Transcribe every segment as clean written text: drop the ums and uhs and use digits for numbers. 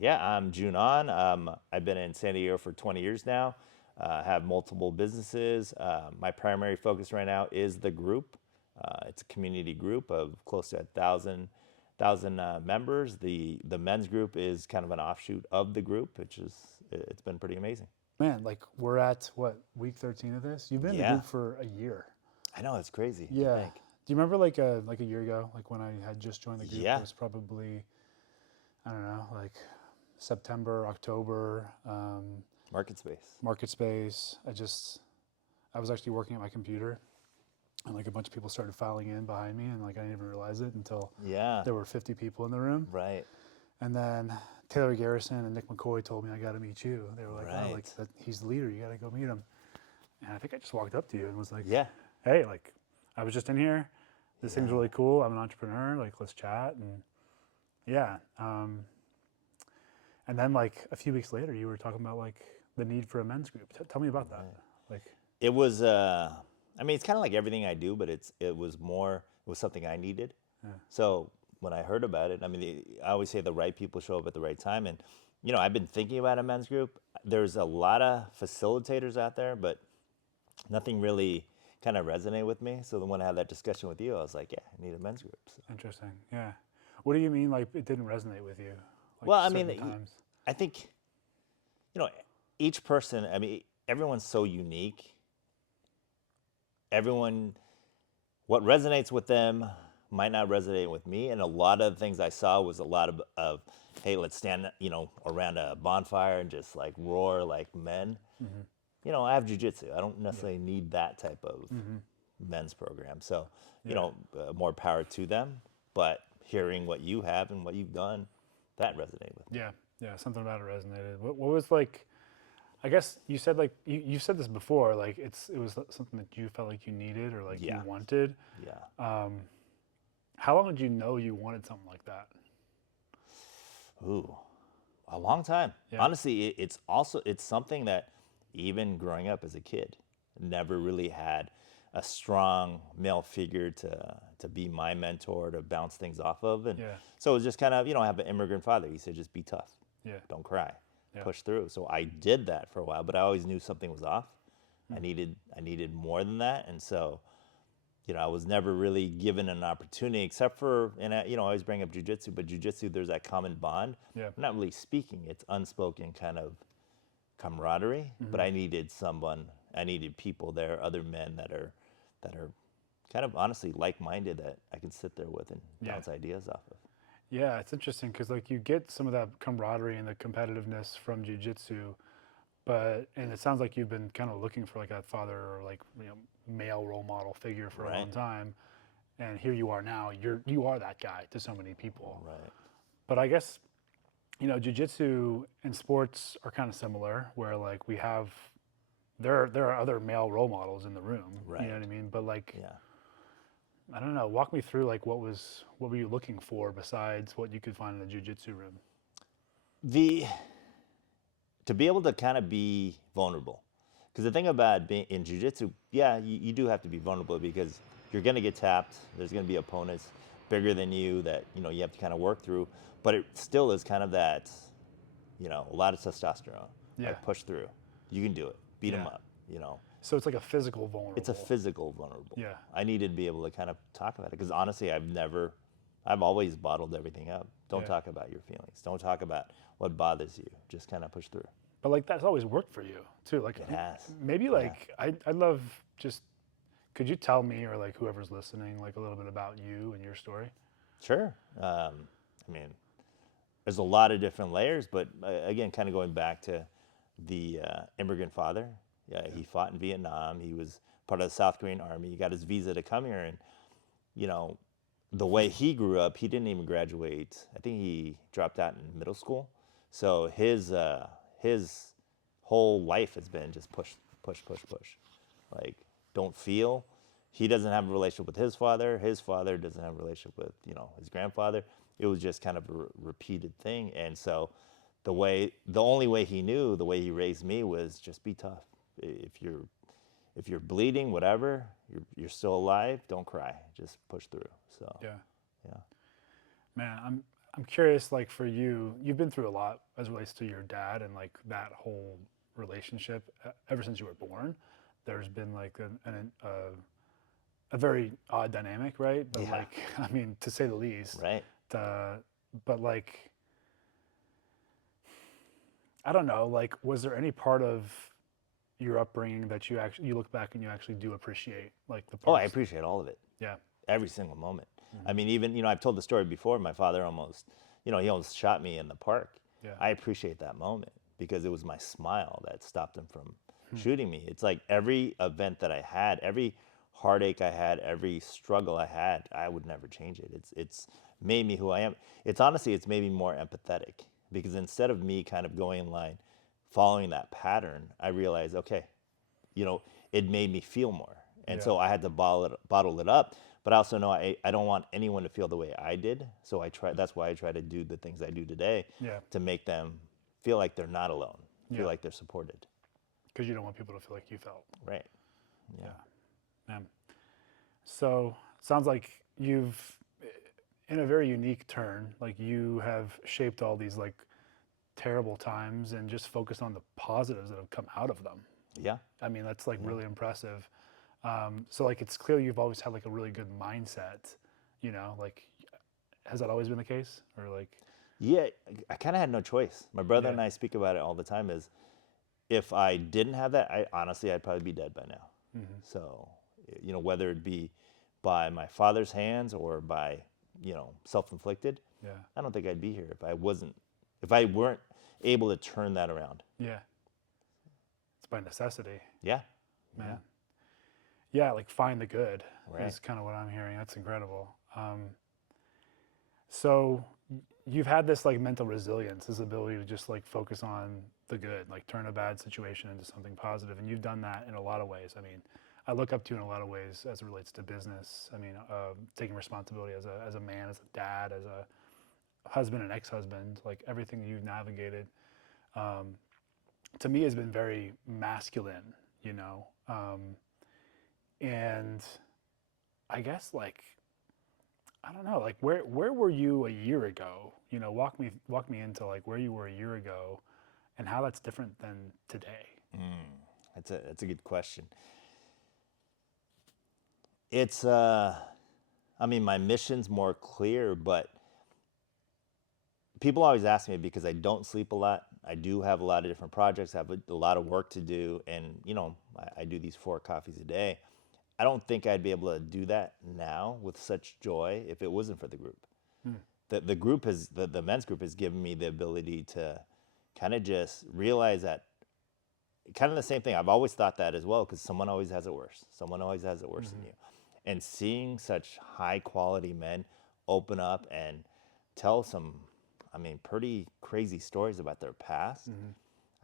Yeah, I'm June On. I've been in San Diego for 20 years now. Have multiple businesses. My primary focus right now is the group. It's a community group of close to 1,000 members. The men's group is kind of an offshoot of the group, which is it's been pretty amazing. Man, like we're at what, week 13 of this? You've been in the Yeah, group for a year. I know it's crazy to Yeah. think. Do you remember like a year ago, like when I had just joined the group? It Yeah, was probably, I don't know, like September, October, market space. market space. I was actually working at my computer, and like a bunch of people started filing in behind me, and like I didn't even realize it until Yeah, there were 50 people in the room. right, And then Taylor Garrison and Nick McCoy told me I got to meet you. They were like, "Oh, like right. he's the leader. You got to go meet him." And I think I just walked up to you and was like, Yeah, "Hey, like I was just in here. This thing's yeah. really cool. I'm an entrepreneur. Like let's chat." And yeah. And then like a few weeks later, you were talking about like the need for a men's group. Tell me about that. Right. Like, It was I mean it's kind of like everything I do, but it was something I needed. yeah, So when I heard about it, I mean I always say the right people show up at the right time, and I've been thinking about a men's group. There's a lot of facilitators out there, but nothing really kind of resonated with me. So then when I had that discussion with you, I was like, yeah, I need a men's group. So, interesting. Yeah. What do you mean like it didn't resonate with you? Like well, I mean, certain times. I think you know each person. I mean, everyone's so unique. Everyone what resonates with them might not resonate with me. And a lot of the things I saw was a lot of hey, let's stand, around a bonfire and just like roar like men. Mm-hmm. I have jujitsu. I don't Yeah. necessarily need that type of Mm-hmm. men's program. So, Yeah. more power to them. But hearing what you have and what you've done, that resonated with me. Yeah. Yeah. Something about it resonated. What was like? I guess you said like you said this before. Like it was something that you felt like you needed or like you Yeah, wanted. yeah. How long did you know you wanted something like that? Ooh, a long time. Yeah. Honestly, it's something that even growing up as a kid, never really had a strong male figure to be my mentor to bounce things off of, and Yeah. so it was just kind of I have an immigrant father. He said just be tough, Yeah. don't cry, Yeah. push through. So I did that for a while, but I always knew something was off. Mm. I needed more than that, and so I was never really given an opportunity except for, and I always bring up jujitsu, but jujitsu, there's that common bond. Yeah. I'm not really speaking, it's unspoken kind of camaraderie, but Mm-hmm. I needed people there, other men that are kind of honestly like-minded that I can sit there with and Yeah. bounce ideas off of. Yeah. It's interesting because like you get some of that camaraderie and the competitiveness from jujitsu, and it sounds like you've been kind of looking for like that father or like male role model figure for a Right, long time, and here you are now. You are that guy to so many people. right, But I guess jujitsu and sports are kind of similar, where like we have there are other male role models in the room. You know what right. I mean? But like Yeah. I don't know. Walk me through like what were you looking for besides what you could find in the jujitsu room? The To be able to kind of be vulnerable. Because the thing about being in jujitsu, yeah, you do have to be vulnerable because you're going to get tapped. There's going to be opponents bigger than you that you have to kind of work through. But it still is kind of that, a lot of testosterone. Yeah. Like push through. You can do it. Beat them Yeah. up. So it's like a physical It's a vulnerable. physical vulnerable. Yeah. I needed to be able to kind of talk about it because honestly, I've always bottled everything up. Don't Yeah. talk about your feelings. Don't talk about what bothers you. Just kind of push through. But like that's always worked for you too. Like It has. maybe Yeah. like I'd love just could you tell me or like whoever's listening like a little bit about you and your story? Sure. I mean, there's a lot of different layers, but again, kind of going back to the immigrant father. Yeah, he fought in Vietnam. He was part of the South Korean army. He got his visa to come here, and you know, the way he grew up, he didn't even graduate. I think he dropped out in middle school. So his whole life has been just push, push, push, push. Like, don't feel. He doesn't have a relationship with his father. His father doesn't have a relationship with his grandfather. It was just kind of a repeated thing, and so the only way he knew, the way he raised me was just be tough. If you're bleeding, whatever, you're still alive. Don't cry. Just push through. So Yeah. yeah, Man, I'm curious, like for you, you've been through a lot as it relates to your dad and like that whole relationship ever since you were born. There's been like a very odd dynamic, right? But Yeah, like, I mean, to say the least. right. Uh, but like, I don't know, like, was there any part of your upbringing that you look back and you actually do appreciate, like the Oh, I parts? appreciate all of it, Yeah. every single moment. I Hmm. mean, even, I've told the story before. My father almost, he almost shot me in the park. Yeah. I appreciate that moment because it was my smile that stopped him from Hmm. shooting me. It's like every event that I had, every heartache I had, every struggle I had, I would never change it. It's made me who I am. It's honestly, it's made me more empathetic because instead of me kind of going in line, following that pattern, I realized, okay, you know, it made me feel more. And Yeah. so I had to bottle it up. But I also know I don't want anyone to feel the way I did. So that's why I try to do the things I do today Yeah. to make them feel like they're not alone, feel Yeah. like they're supported. Because you don't want people to feel like you felt. Right. Yeah. Yeah. Yeah. So sounds like you've, in a very unique turn, like you have shaped all these like terrible times and just focused on the positives that have come out of them. Yeah. I mean, that's like Yeah. really impressive. So like it's clear you've always had like a really good mindset, like has that always been the case or like Yeah. I kind of had no choice. My brother yeah. and I speak about it all the time is if I didn't have that, I'd probably be dead by now. Hmm. So, whether it be by my father's hands or by, self-inflicted, Yeah. I don't think I'd be here if I weren't able to turn that around. Yeah. It's by necessity, Yeah. Yeah. man. Yeah, like find the good Right. is kind of what I'm hearing. That's incredible. So you've had this like mental resilience, this ability to just like focus on the good, like turn a bad situation into something positive, and you've done that in a lot of ways. I mean, I look up to you in a lot of ways as it relates to business. I mean, taking responsibility as a man, as a dad, as a husband and ex-husband, like everything you've navigated, um, to me has been very masculine, and I guess like I don't know, like where were you a year ago? Walk me into like where you were a year ago, and how that's different than today. That's a good question. It's I mean, my mission's more clear, but people always ask me because I don't sleep a lot. I do have a lot of different projects. I have a lot of work to do, and I do these 4 coffees a day. I don't think I'd be able to do that now with such joy if it wasn't for the group. Mm. The group the men's group has given me the ability to kind of just realize that kind of the same thing. I've always thought that as well because someone always has it worse. Someone always has it worse than Hmm. you. And seeing such high quality men open up and tell some, I mean, pretty crazy stories about their past, Hmm.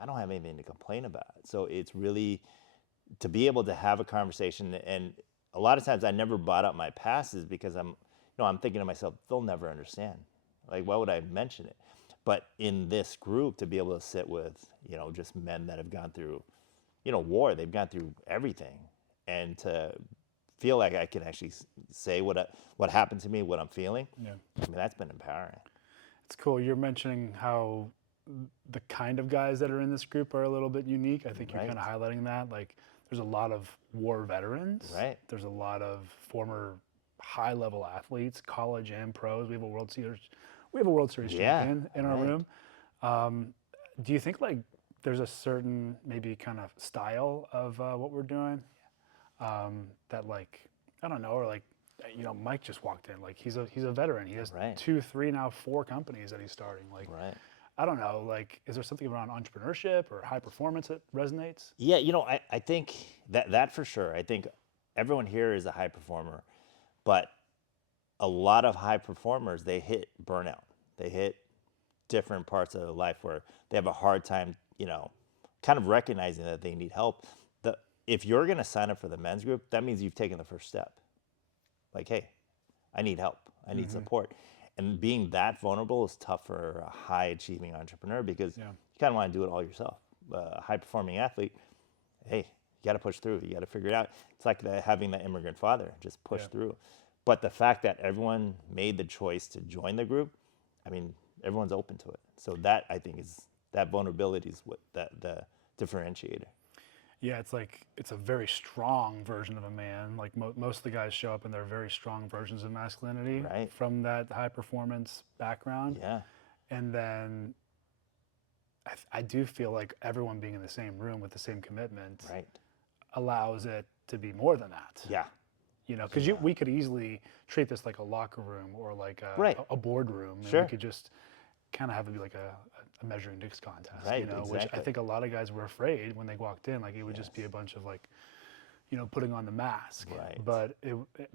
I don't have anything to complain about. So it's really to be able to have a conversation. And a lot of times I never brought up my past is because I'm thinking to myself, they'll never understand. Like, why would I mention it? But in this group, to be able to sit with, just men that have gone through, war, they've gone through everything, and to feel like I can actually say what happened to me, what I'm feeling. Yeah, I mean, that's been empowering. it's cool. You're mentioning how the kind of guys that are in this group are a little bit unique. I think you're Right. kind of highlighting that. Like, there's a lot of war veterans. Right. There's a lot of former high-level athletes, college and pros. We have a World Series Yeah. champion in our Right. room. Um, do you think like there's a certain maybe kind of style of what we're doing that like I don't know, or like Mike just walked in, like he's a veteran. He has Right. 2, 3, now 4 companies that he's starting. Like Right. I don't know, like is there something around entrepreneurship or high performance that resonates? Yeah, I think that for sure. I think everyone here is a high performer, but a lot of high performers, they hit burnout. They hit different parts of their life where they have a hard time, kind of recognizing that they need help. If you're going to sign up for the men's group, that means you've taken the first step. Like, hey, I need help. I need Hmm. support. And being that vulnerable is tough for a high achieving entrepreneur because Yeah, you kind of want to do it all yourself. A high performing athlete, hey, you got to push through. You got to figure it out. It's like having that immigrant father, just push yeah, through. But the fact that everyone made the choice to join the group, I mean, everyone's open to it. So that I think is that vulnerability is what the differentiator. Yeah, it's like it's a very strong version of a man. Like most of the guys show up and they're very strong versions of masculinity Right. from that high performance background. Yeah. And then I do feel like everyone being in the same room with the same commitment Right. allows it to be more than that. Yeah. You know, because Yeah. we could easily treat this like a locker room or like Right. a boardroom, and we Sure. could just kind of have it be like a measuring dicks contest, Right, you know, which I exactly. think a lot of guys were afraid when they walked in, like it would just be a bunch of like, you know, putting on the mask. Right. But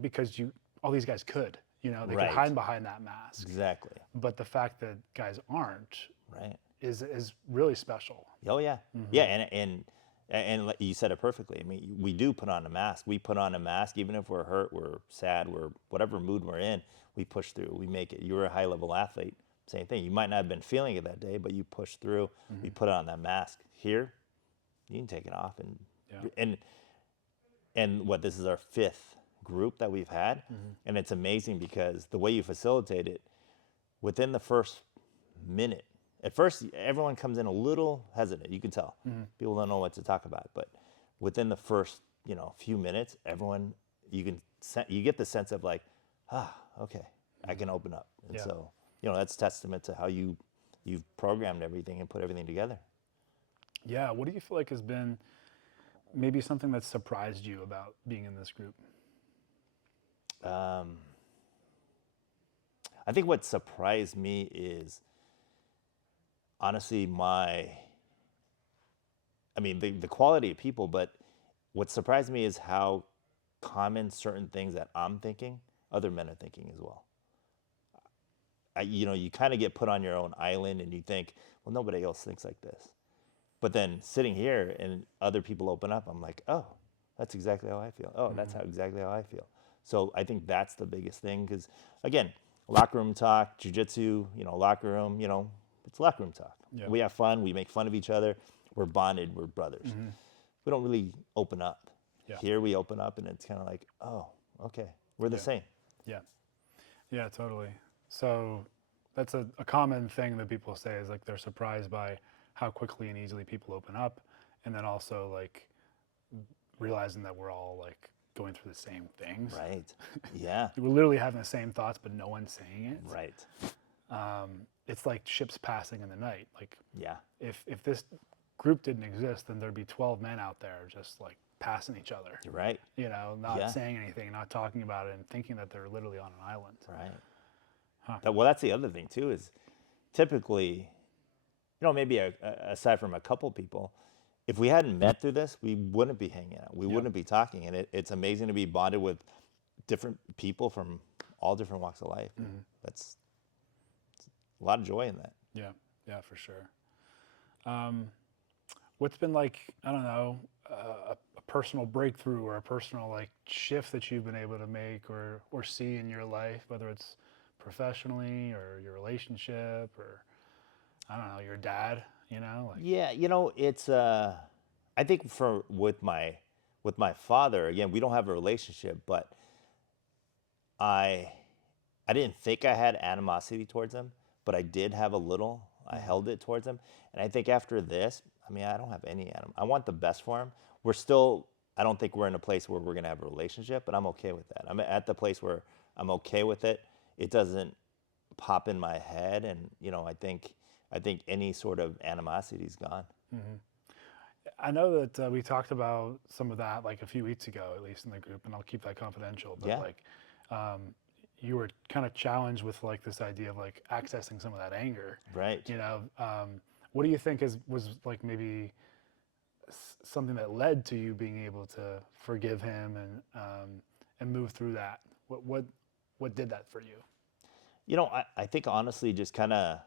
because all these guys could, you know, they Right. could hide behind that mask. Exactly. But the fact that guys aren't Right. is really special. Oh yeah. Yeah, and like you said it perfectly. I mean, we do put on a mask. We put on a mask even if we're hurt, we're sad, we're whatever mood we're in, we push through. We make it. You're a high level athlete. Same thing. You might not have been feeling it that day, but you push through. We put on that mask. Here, you can take it off Yeah. and what this is our 5th group that we've had, and it's amazing because the way you facilitate it within the first minute. At first, everyone comes in a little hesitant. You can tell people don't know what to talk about, but within the first few minutes, everyone you get the sense of like, okay, I can open up, and Yeah. so that's testament to how you've programmed everything and put everything together. Yeah. What do you feel like has been maybe something that surprised you about being in this group? I think what surprised me is honestly the quality of people, but what surprised me is how common certain things that I'm thinking, other men are thinking as well. You kind of get put on your own island and you think, well, nobody else thinks like this. But then sitting here and other people open up, I'm like, oh, that's exactly how I feel. Oh, that's exactly how I feel. So I think that's the biggest thing because, again, locker room talk, jiu-jitsu, locker room, it's locker room talk. Yeah. We have fun. We make fun of each other. We're bonded. We're brothers. We don't really open up. Yeah. Here we open up and it's kind of like, oh, okay, we're the same. Yeah. Yeah, totally. So that's a common thing that people say is like they're surprised by how quickly and easily people open up, and then also like realizing that we're all like going through the same things. Right. Yeah. We're literally having the same thoughts, but no one's saying it. Right. It's like ships passing in the night. Like Yeah. if this group didn't exist, then there'd be 12 men out there just like passing each other. You're right. You know, not Yeah. saying anything, not talking about it, and thinking that they're literally on an island. Right. Huh. Well, that's the other thing too is typically, maybe aside from a couple people, if we hadn't met through this, we wouldn't be hanging out. We wouldn't be talking, and it's amazing to be bonded with different people from all different walks of life. That's a lot of joy in that. Yeah, yeah, for sure. What's been like, I don't know, a personal breakthrough or a personal like shift that you've been able to make or see in your life, whether it's professionally or your relationship or I don't know, your dad, like Yeah, it's I think with my father, again, we don't have a relationship, but I didn't think I had animosity towards him, but I did have a little. I held it towards him, and I think after this, I don't have any I want the best for him. I don't think we're in a place where we're gonna have a relationship, but I'm okay with that. I'm at the place where I'm okay with it. It doesn't pop in my head, and I think any sort of animosity is gone. I know that we talked about some of that like a few weeks ago, at least in the group, and I'll keep that confidential. But Yeah. like, you were kind of challenged with like this idea of like accessing some of that anger. Right. What do you think was like maybe something that led to you being able to forgive him and move through that? What did that for you? I think honestly, just kind of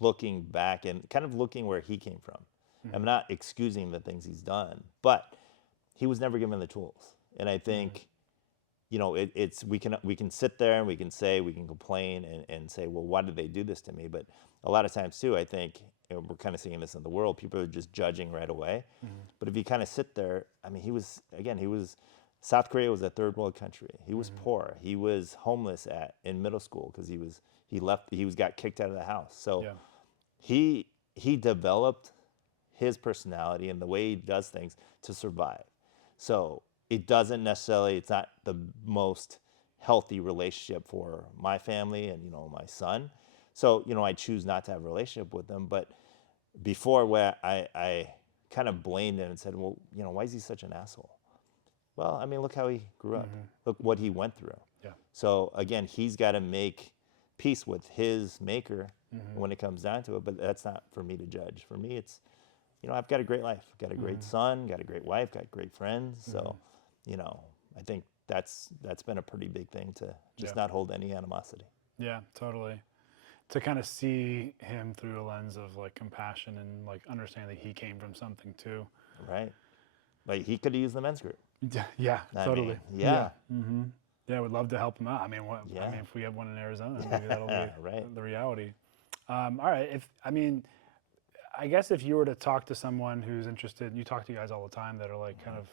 looking back and kind of looking where he came from. I'm not excusing the things he's done, but he was never given the tools. And I think, it's we can sit there and we can complain and say, well, why did they do this to me? But a lot of times too, I think we're kind of seeing this in the world. People are just judging right away. But if you kind of sit there, he was South Korea was a third world country. He was poor. He was homeless in middle school because he got kicked out of the house. So Yeah. he developed his personality and the way he does things to survive. So it's not the most healthy relationship for my family and, my son. So, I choose not to have a relationship with them. But before, where I kind of blamed him and said, well, why is he such an asshole? Well, I mean, look how he grew up. Look what he went through. Yeah. So again, he's got to make peace with his maker when it comes down to it. But that's not for me to judge. For me, it's, I've got a great life. Got a great son, got a great wife, got great friends. So, I think that's been a pretty big thing to just Yeah. not hold any animosity. Yeah, totally. To kind of see him through a lens of like compassion and like understand that he came from something too. Right. Like he could have used the men's group. Yeah, I totally. mean, yeah. Yeah, we'd love to help him out. I mean, Yeah. if we have one in Arizona, maybe that'll be Right. the reality. All right. I guess if you were to talk to someone who's interested, you talk to guys all the time that are like kind of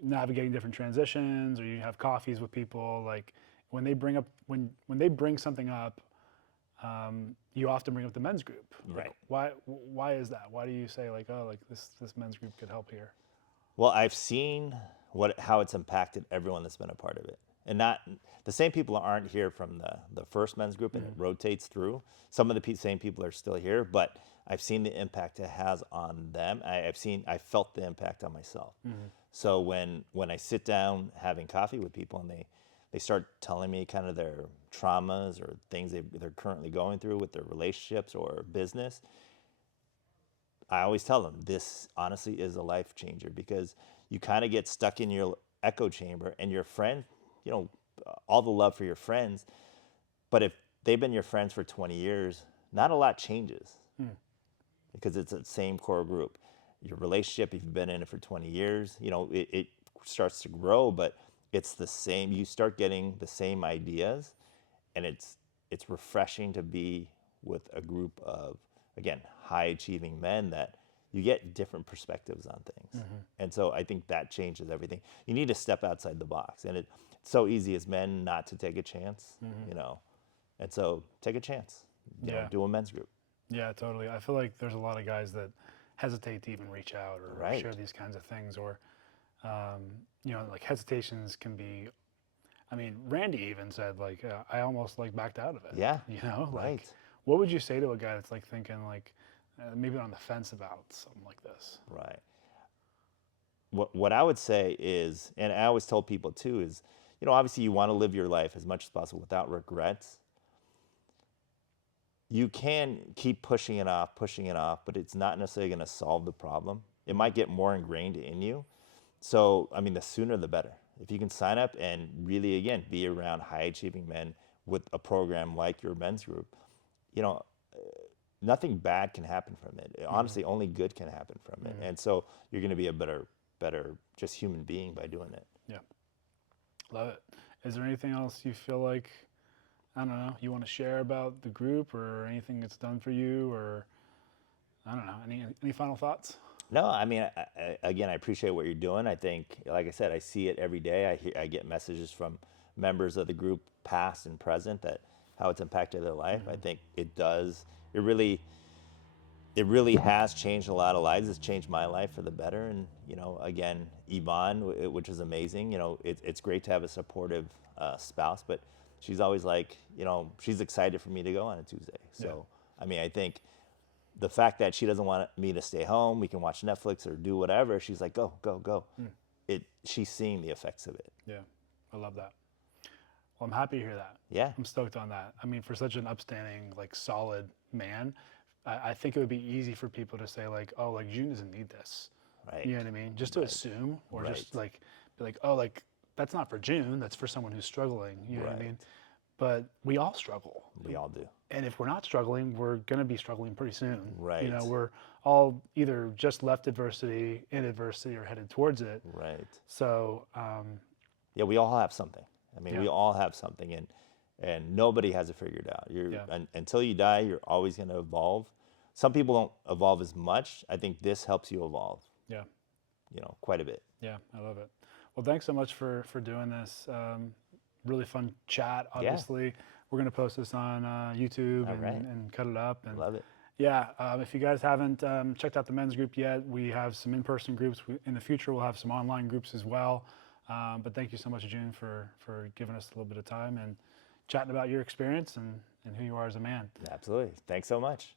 navigating different transitions, or you have coffees with people. Like when they bring up when they bring something up, you often bring up the men's group. Like, Right. why is that? Why do you say like, oh, like this men's group could help here? Well, I've seen how it's impacted everyone that's been a part of it, and not the same people aren't here from the first men's group, and it rotates through. Some of the same people are still here, but I've seen the impact it has on them. I felt the impact on myself. So when I sit down having coffee with people and they start telling me kind of their traumas or things they're currently going through with their relationships or business, I always tell them this honestly is a life changer, because you kind of get stuck in your echo chamber, and your friend, all the love for your friends, but if they've been your friends for 20 years, not a lot changes because it's the same core group. Your relationship, if you've been in it for 20 years, it starts to grow, but it's the same. You start getting the same ideas, and it's refreshing to be with a group of, again, high achieving men that you get different perspectives on things. And so I think that changes everything. You need to step outside the box, and it's so easy as men not to take a chance, and so take a chance. Yeah. Do a men's group. Yeah, totally. I feel like there's a lot of guys that hesitate to even reach out or Right. share these kinds of things, or like hesitations can be. I mean, Randy even said like, I almost like backed out of it. Yeah. Like, Right. what would you say to a guy that's like thinking like maybe on the fence about something like this? Right. What I would say is, and I always tell people too, is, obviously you want to live your life as much as possible without regrets. You can keep pushing it off, but it's not necessarily going to solve the problem. It might get more ingrained in you. So, I mean, the sooner the better. If you can sign up and really, again, be around high achieving men with a program like your men's group, nothing bad can happen from it. Honestly, only good can happen from it. And so you're going to be a better just human being by doing it. Yeah, love it. Is there anything else you feel like, I don't know, you want to share about the group or anything it's done for you, or I don't know, any final thoughts? No, I mean, again, I appreciate what you're doing. I think, like I said, I see it every day. I get messages from members of the group, past and present, that how it's impacted their life. I think it does. It really has changed a lot of lives. It's changed my life for the better. And, again, Yvonne, which is amazing. It's great to have a supportive spouse, but she's always like, she's excited for me to go on a Tuesday. So, I mean, I think the fact that she doesn't want me to stay home, we can watch Netflix or do whatever. She's like, go. She's seeing the effects of it. Yeah, I love that. Well, I'm happy to hear that. Yeah. I'm stoked on that. I mean, for such an upstanding, like solid man, I think it would be easy for people to say like, oh, like June doesn't need this. Right. You know what I mean? Just to assume, or Right. just like be like, oh, like that's not for June. That's for someone who's struggling. You know what I mean? But we all struggle. We all do. And if we're not struggling, we're going to be struggling pretty soon. Right. We're all either just left adversity, in adversity, or headed towards it. Right. So, yeah, we all have something. I mean, Yeah. we all have something, and nobody has it figured out. Until you die, you're always going to evolve. Some people don't evolve as much. I think this helps you evolve. Yeah. Quite a bit. Yeah, I love it. Well, thanks so much for doing this. Really fun chat, obviously. we're going to post this on YouTube All right. and cut it up. And Love it. yeah, if you guys haven't checked out the men's group yet, we have some in-person groups. In the future, we'll have some online groups as well. But thank you so much, June, for giving us a little bit of time and chatting about your experience and who you are as a man. Absolutely. Thanks so much.